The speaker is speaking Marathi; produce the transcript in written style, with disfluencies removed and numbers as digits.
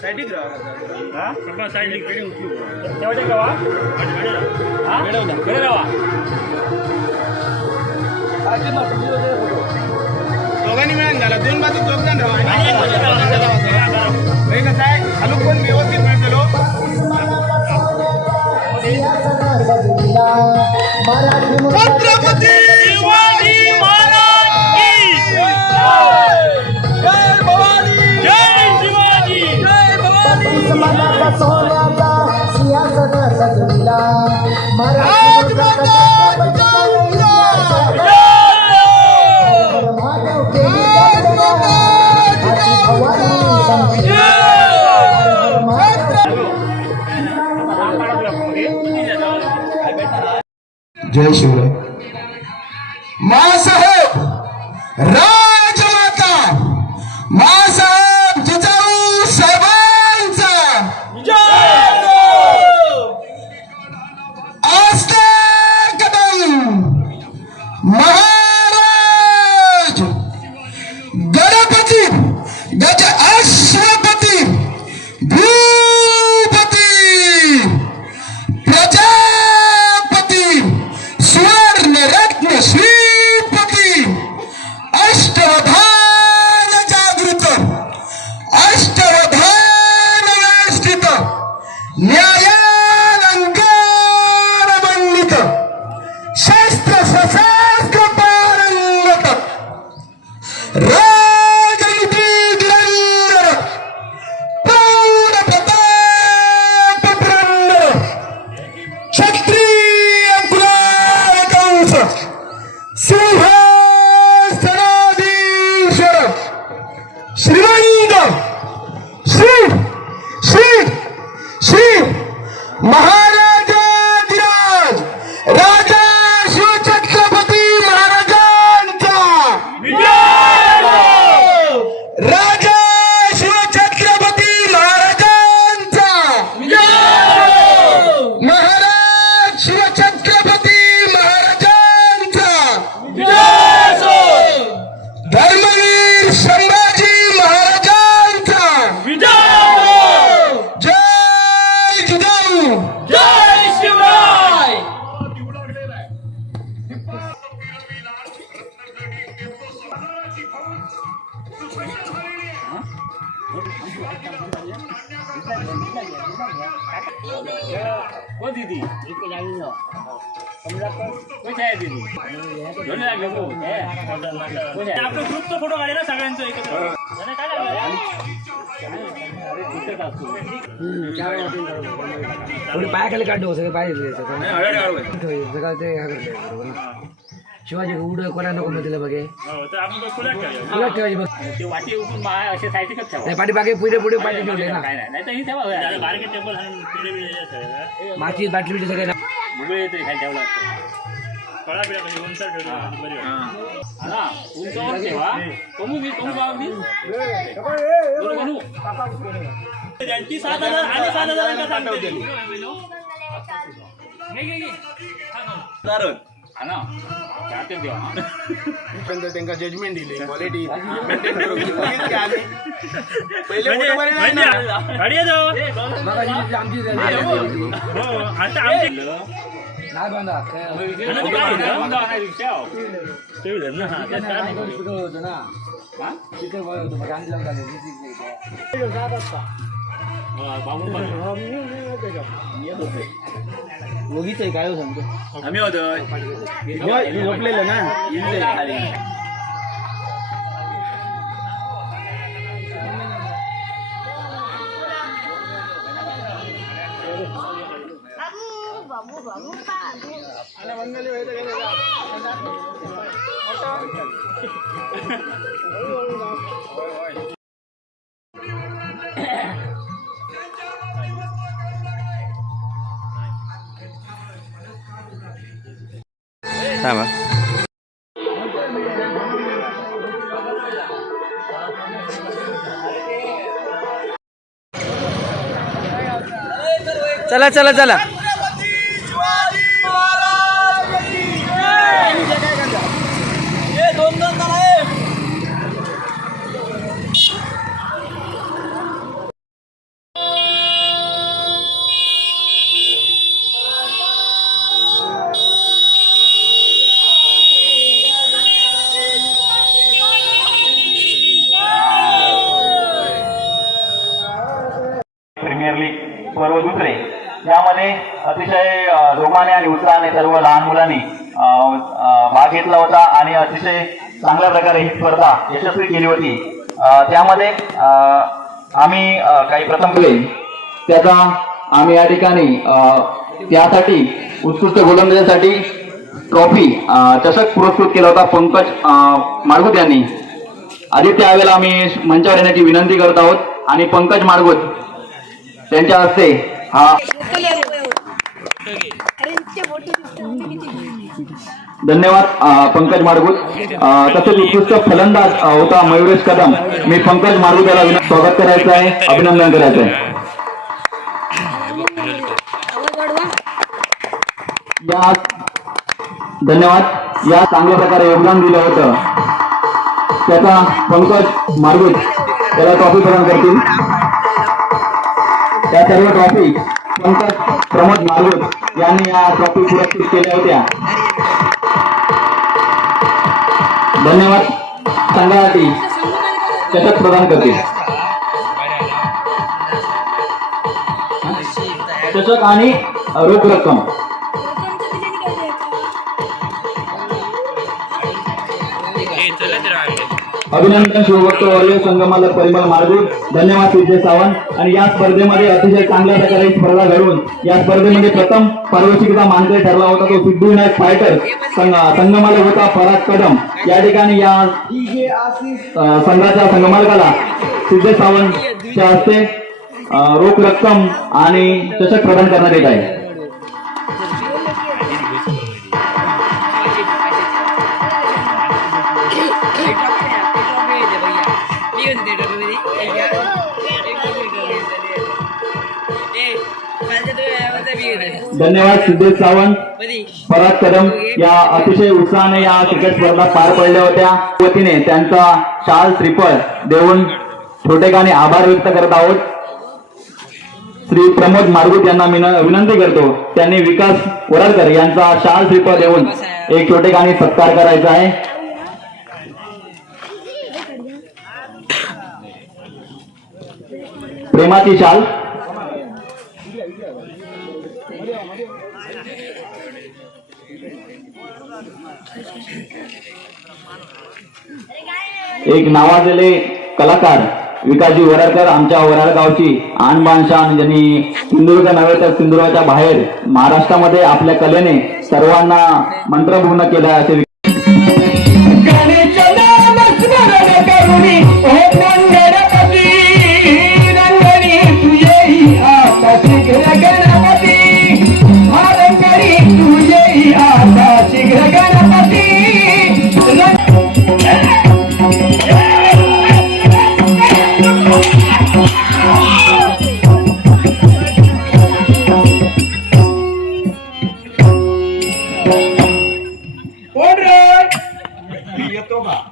साइडिक राहा हां सगळं साइडिक पेडी उचलू तेवढे का वा हां कडे राहा दोघांनी मिळून झाला दोन बाजू दोघ जण राहा हे कसं आहे खालून पण व्यवस्थित मिळतो छत्रपती शिवाजी महाराज की जय भवानी जय शिवाजी जय भवानी समाजाचा सोन्याचा सिंहासन सजविला आज माता जिजाऊला महादेव केली जय शिवराय मासाहेब राजमाता मासाहेब जिजाऊ साहेबांचा आस्ते कदम महाराज गणपती गज अश्वपती भूपती प्रजापती स्वर्ण रत्न श्रीपती अष्टवधान जागृत अष्टवधान वेष्टित न्यायालंकार मंडित शस्त्र सशस्त्र पारंगत राजनीती धुरंधर प्रौढ प्रताप पुरंदर क्षत्रिय कुलाल कंस सिंहासनाधीश्वर श्रीमंत श्री श्री श्री महाराजाधिराज राजा शिवछत्रपती महाराजांचा राजा शिवछत्रपती महाराजांचा महाराज शिवछत्रपती महाराजांचा धर्मवीर संभाजी महाराजांचा जय जिजाऊ जय शिवराय ओ दीदी इकडे जावी ना समजा कुठे आहे दीदी दोन्ही लागले हो आपलं ग्रुपचा फोटो काढला सगळ्यांचा एकत्र काय थोडी पायाखाली काढू सगळे पाहिजे ते शिवाजी उड कोणा नको म्हटलं बघे तुला ठेवायची बघ ते वाटी उठून असे साहित्यच ठेवा नाही पाठी बागे पुढे पुढे पाठी ठेवले ना काय नाही तर ही ठेवा बारके टेबल माची बाटली बिटली सगळे मुंबई येते खाली ठेवला असतो कळा बिळा म्हणजे उंच ठेवला बरी ना उंचावर ठेवा कमू बाबी बनू त्यांची 7,000 आणि 7,000 का सांगते हा ना चाहते देवा पण त्यांना जजमेंट दिले क्वालिटी मेंटेन करू पहिले फोटो बरे नाही ना गाडी आहे आमची आता आमची नाही बांधा रिक्षा ना होतं ना तिथे होतं मग गांधी लावून बघित आहे काय सांगतो आम्ही होतो झोपलेलं ना थांबा चला चला चला दुसरे यामध्ये अतिशय जोमाने आणि उत्साहाने सर्व लहान मुलांनी भाग घेतला होता आणि अतिशय चांगल्या प्रकारे ही स्पर्धा यशस्वी केली होती. त्यामध्ये आम्ही काही प्रथम केले त्याचा आम्ही या ठिकाणी त्यासाठी उत्कृष्ट गोलंदाजासाठी ट्रॉफी चषक पुरस्कृत केला होता पंकज माडगुत यांनी. आदित्य यावेळेला आम्ही मंचावर येण्याची विनंती करत आहोत आणि पंकज माडगुत त्यांच्या हस्ते हा धन्यवाद पंकज माडगुत. तसेच उत्कृष्ट फलंदाज होता मयुरेश कदम. मी पंकज माडगुत याला स्वागत करायचं आहे, अभिनंदन करायचं आहे. या धन्यवाद. या चांगल्या प्रकारे योगदान दिलं होतं त्याचा पंकज माडगुत त्याला ट्रॉफी प्रदान करतील. त्या सर्व ट्रॉफी पंकज प्रमोद माडगुत यांनी या ट्रॉफी पुरस्कृत केल्या होत्या. धन्यवाद. संघासाठी चषक प्रदान करतील. चषक आणि रोख रक्कम. अभिनंदन शिवभक्त वर्य संगमाला परिमल माडगुत. धन्यवाद विजय सावंत. आणि या स्पर्धेमध्ये अतिशय चांगल्या प्रकारे स्पर्धा घडवून या स्पर्धेमध्ये प्रथम पारितोषिकचा मानकरी ठरला होता तो सिद्धिविनायक फायटर संगमाला होता फराज कदम. या ठिकाणी या संघाच्या संगमालकाला विजय सावंतच्या हस्ते रोख रक्कम आणि चषक प्रदान करण्यात येत आहे. धन्यवाद सिद्धेश सावंत, फराज कदम या अतिशय उत्साहाने या क्रिकेट स्पर्धा पार पडल्या होत्या. वतीने त्यांचा शाल श्रीफळ देऊन छोटेखानी आभार व्यक्त करत आहोत. श्री प्रमोद माडगुत यांना विनंती करतो त्यांनी विकास वराडकर यांचा शाल श्रीफळ देऊन एक छोटेखानी सत्कार करायचा आहे. प्रेमाची शाल. एक नावाजलेले कलाकार विकासजी वराडकर आमच्या वराड गावची आणबाण शान ज्यांनी सिंधुदुर्ग नव्हे तर सिंधुदुर्गाच्या बाहेर महाराष्ट्रामध्ये आपल्या कलेने सर्वांना मंत्रमुग्ध केलं असे येतो का?